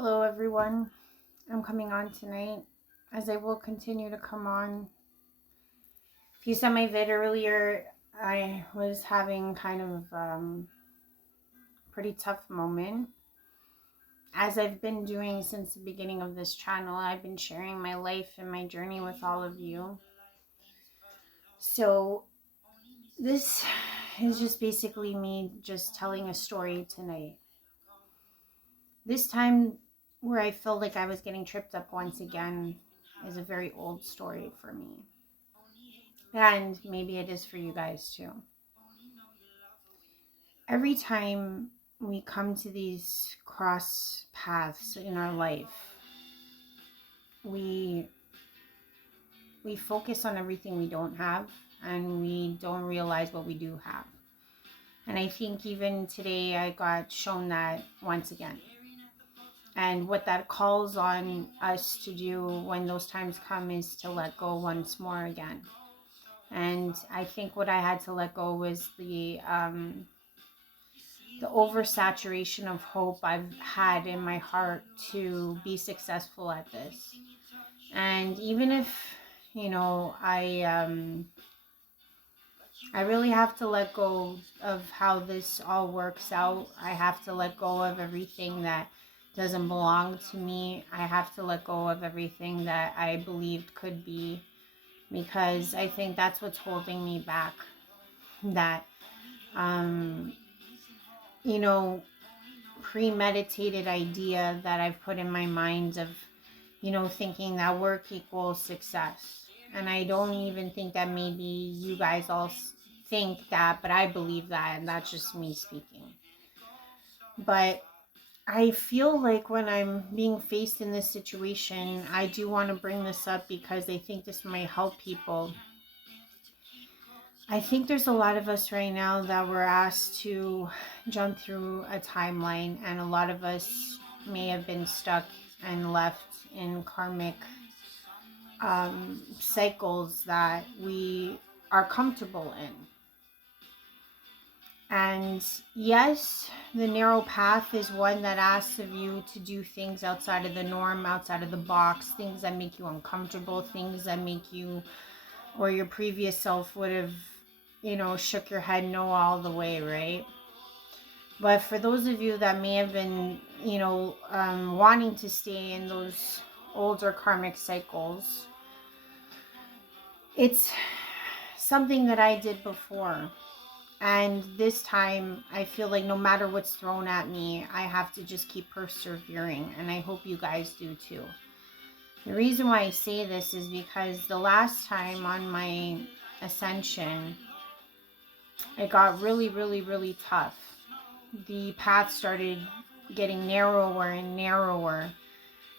Hello, everyone. I'm coming on tonight, as I will continue to come on. If you saw my vid earlier, I was having kind of pretty tough moment. As I've been doing since the beginning of this channel, I've been sharing my life and my journey with all of you. So this is just basically me just telling a story tonight. This time where I felt like I was getting tripped up once again is a very old story for me. And maybe it is for you guys too. Every time we come to these cross paths in our life, we focus on everything we don't have, and we don't realize what we do have. And I think even today I got shown that once again. And what that calls on us to do when those times come is to let go once more again. And I think what I had to let go was the oversaturation of hope I've had in my heart to be successful at this. And even if, I really have to let go of how this all works out. I have to let go of everything that doesn't belong to me. I have to let go of everything that I believed could be, because I think that's what's holding me back. That, you know, premeditated idea that I've put in my mind of, thinking that work equals success. And I don't even think that maybe you guys all think that, but I believe that, and that's just me speaking. But I feel like when I'm being faced in this situation, I do want to bring this up because I think this might help people. I think there's a lot of us right now that were asked to jump through a timeline, and a lot of us may have been stuck and left in karmic cycles that we are comfortable in. And yes, the narrow path is one that asks of you to do things outside of the norm, outside of the box, things that make you uncomfortable, things that make you, or your previous self would have, shook your head no all the way, right? But for those of you that may have been, wanting to stay in those older karmic cycles, it's something that I did before. And this time, I feel like no matter what's thrown at me, I have to just keep persevering. And I hope you guys do too. The reason why I say this is because the last time on my ascension, it got really, really, really tough. The path started getting narrower and narrower.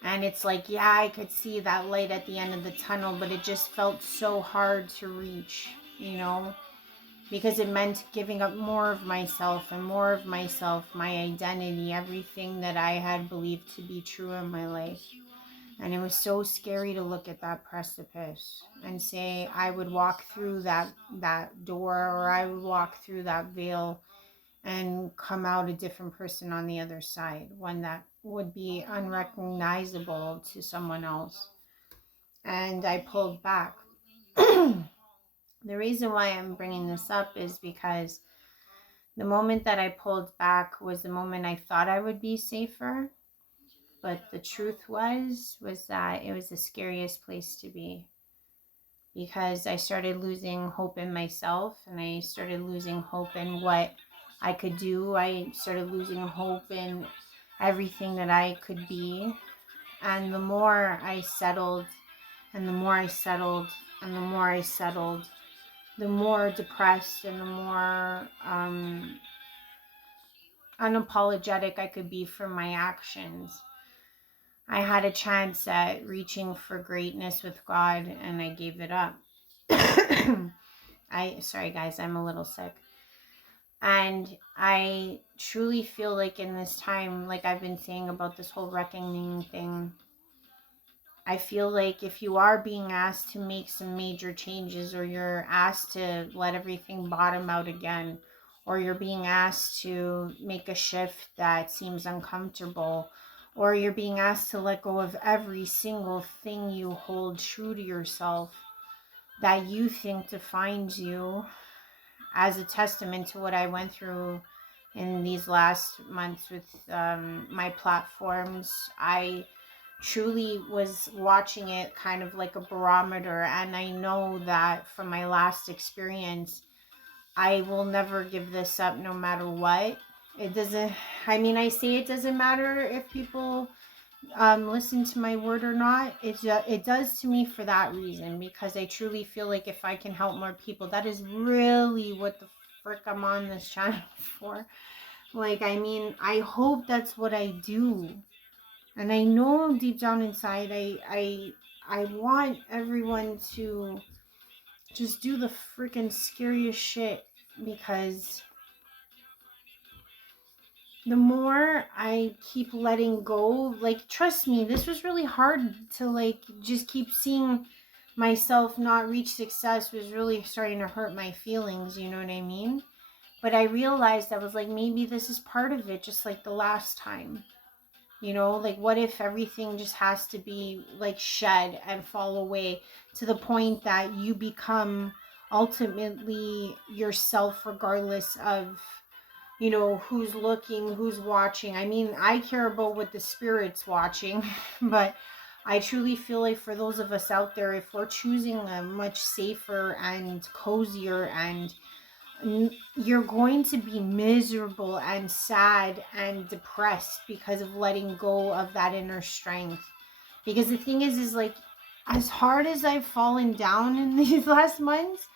And it's like, yeah, I could see that light at the end of the tunnel, but it just felt so hard to reach, because it meant giving up more of myself and more of myself, my identity, everything that I had believed to be true in my life. And it was so scary to look at that precipice and say I would walk through that door, or I would walk through that veil and come out a different person on the other side, one that would be unrecognizable to someone else. And I pulled back. The reason why I'm bringing this up is because the moment that I pulled back was the moment I thought I would be safer. But the truth was that it was the scariest place to be, because I started losing hope in myself, and I started losing hope in what I could do. I started losing hope in everything that I could be. And the more I settled, and the more I settled, and the more I settled, the more depressed and the more unapologetic I could be for my actions. I had a chance at reaching for greatness with God, and I gave it up. Sorry guys, I'm a little sick. And I truly feel like in this time, like I've been saying about this whole reckoning thing, I feel like if you are being asked to make some major changes, or you're asked to let everything bottom out again, or you're being asked to make a shift that seems uncomfortable, or you're being asked to let go of every single thing you hold true to yourself that you think defines you. As a testament to what I went through in these last months with my platforms, I truly was watching it kind of like a barometer, and I know that from my last experience, I will never give this up no matter what. It doesn't, I mean, I say it doesn't matter if people listen to my word or not. It does to me for that reason, because I truly feel like if I can help more people, that is really what the frick I'm on this channel for. Like, I mean, I hope that's what I do. And I know deep down inside, I want everyone to just do the freaking scariest shit, because the more I keep letting go, like, trust me, this was really hard to, like, just keep seeing myself not reach success was really starting to hurt my feelings, you know what I mean? But I realized, I was like, maybe this is part of it, just like the last time. You know, like, what if everything just has to be, like, shed and fall away to the point that you become ultimately yourself, regardless of, you know, who's looking, who's watching. I mean, I care about what the spirit's watching, but I truly feel like for those of us out there, if we're choosing a much safer and cozier, and you're going to be miserable and sad and depressed because of letting go of that inner strength. Because the thing is like, as hard as I've fallen down in these last months,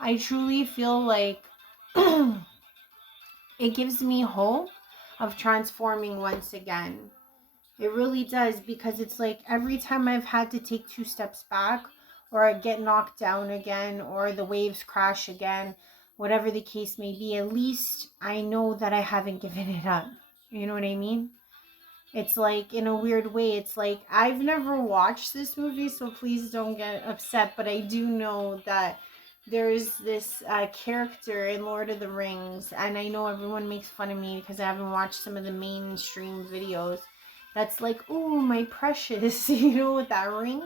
I truly feel like it gives me hope of transforming once again. It really does, because it's like every time I've had to take 2 steps back, or I get knocked down again, or the waves crash again, whatever the case may be, at least I know that I haven't given it up. You know what I mean? It's like, in a weird way, it's like, I've never watched this movie, so please don't get upset, but I do know that there's this character in Lord of the Rings, and I know everyone makes fun of me because I haven't watched some of the mainstream videos, that's like, oh, my precious, you know, with that ring.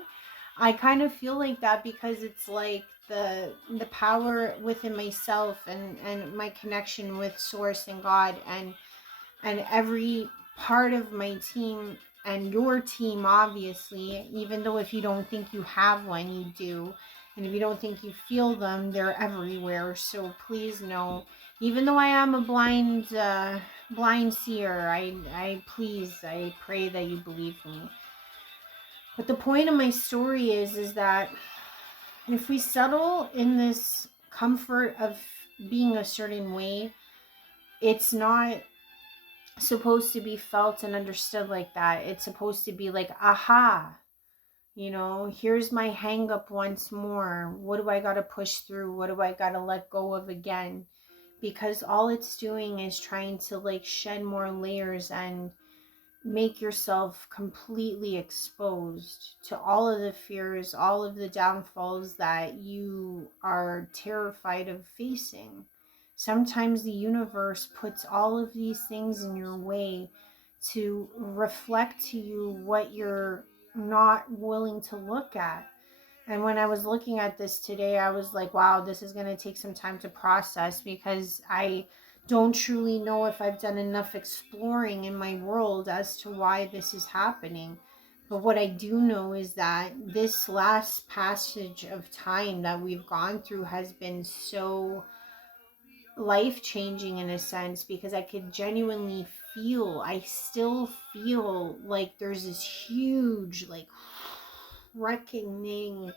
I kind of feel like that, because it's like the power within myself, and my connection with Source and God, and every part of my team, and your team, obviously, even though if you don't think you have one, you do. And if you don't think you feel them, they're everywhere. So please know, even though I am a blind seer, I pray that you believe me. But the point of my story is that if we settle in this comfort of being a certain way, it's not supposed to be felt and understood like that. It's supposed to be like, aha, you know, here's my hang up once more. What do I got to push through? What do I got to let go of again? Because all it's doing is trying to, like, shed more layers and make yourself completely exposed to all of the fears, all of the downfalls that you are terrified of facing. Sometimes the universe puts all of these things in your way to reflect to you what you're not willing to look at. And when I was looking at this today, I was like, wow, this is going to take some time to process, because I don't truly know if I've done enough exploring in my world as to why this is happening. But what I do know is that this last passage of time that we've gone through has been so life-changing in a sense, because I could genuinely feel, I still feel like there's this huge, like, reckoning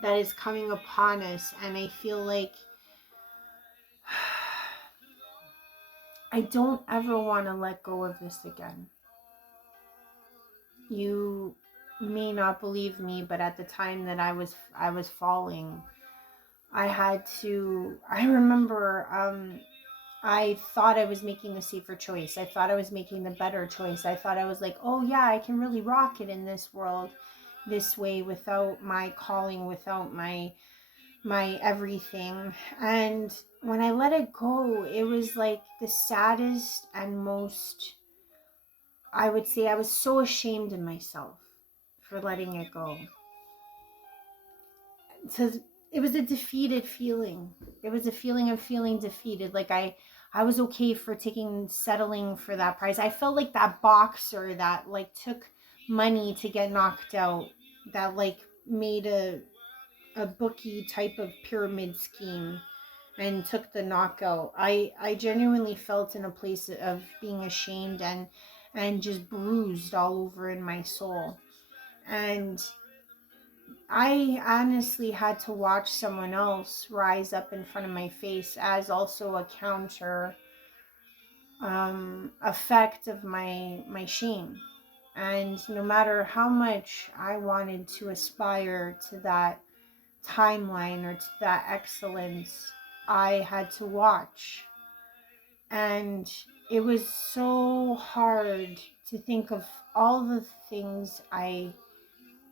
that is coming upon us. And I feel like I don't ever want to let go of this again. You may not believe me, but at the time that I was falling, I remember I thought I was making the safer choice. I thought I was making the better choice. I thought I was like, oh yeah, I can really rock it in this world this way, without my calling, without my everything. And when I let it go, it was like the saddest and most I would say I was so ashamed of myself for letting it go. Because it was a defeated feeling. It was a feeling of feeling defeated. Like I was okay for settling for that prize. I felt like that boxer that like took money to get knocked out, that like made a bookie type of pyramid scheme and took the knockout. I genuinely felt in a place of being ashamed and just bruised all over in my soul. And I honestly had to watch someone else rise up in front of my face as also a counter effect of my shame. And no matter how much I wanted to aspire to that timeline or to that excellence, I had to watch. And it was so hard to think of all the things I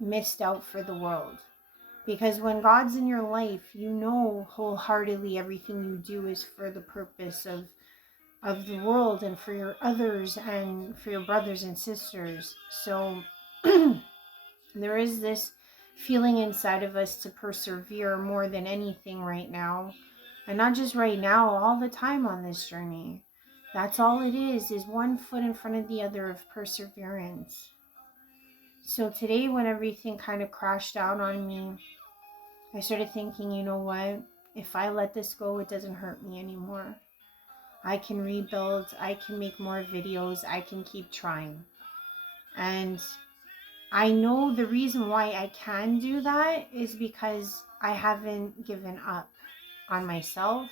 missed out for the world. Because when God's in your life, you know wholeheartedly everything you do is for the purpose of the world and for your others and for your brothers and sisters. So there is this feeling inside of us to persevere more than anything right now. And not just right now, all the time on this journey. That's all it is one foot in front of the other of perseverance. So today when everything kind of crashed down on me, I started thinking, you know what? If I let this go, it doesn't hurt me anymore. I can rebuild. I can make more videos. I can keep trying. And I know the reason why I can do that is because I haven't given up on myself,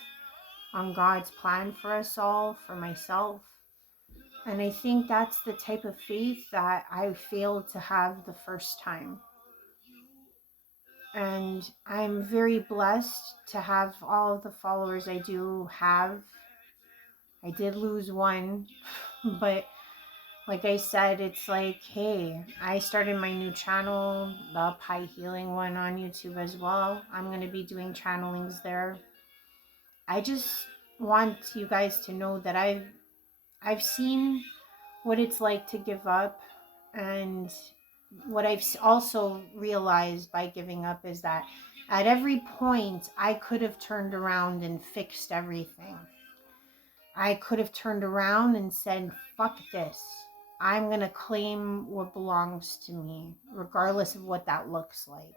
on God's plan for us all, for myself. And I think that's the type of faith that I failed to have the first time. And I'm very blessed to have all of the followers I do have. I did lose one, but like I said, it's like, hey, I started my new channel, the Up High Healing one on YouTube as well. I'm going to be doing channelings there. I just want you guys to know that I've seen what it's like to give up, and what I've also realized by giving up is that at every point I could have turned around and fixed everything. I could have turned around and said, fuck this. I'm going to claim what belongs to me, regardless of what that looks like.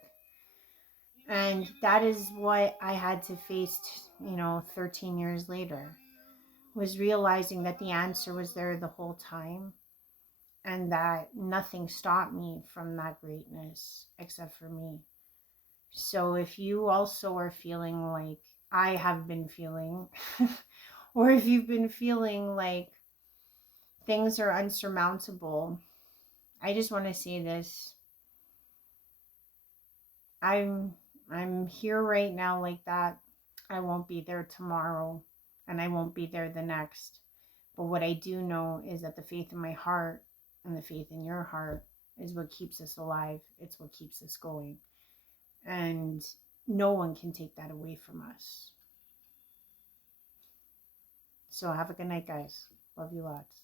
And that is what I had to face, 13 years later, was realizing that the answer was there the whole time, and that nothing stopped me from that greatness except for me. So if you also are feeling like I have been feeling, or if you've been feeling like things are unsurmountable, I just want to say this. I'm here right now like that. I won't be there tomorrow, and I won't be there the next. But what I do know is that the faith in my heart and the faith in your heart is what keeps us alive. It's what keeps us going. And no one can take that away from us. So have a good night, guys. Love you lots.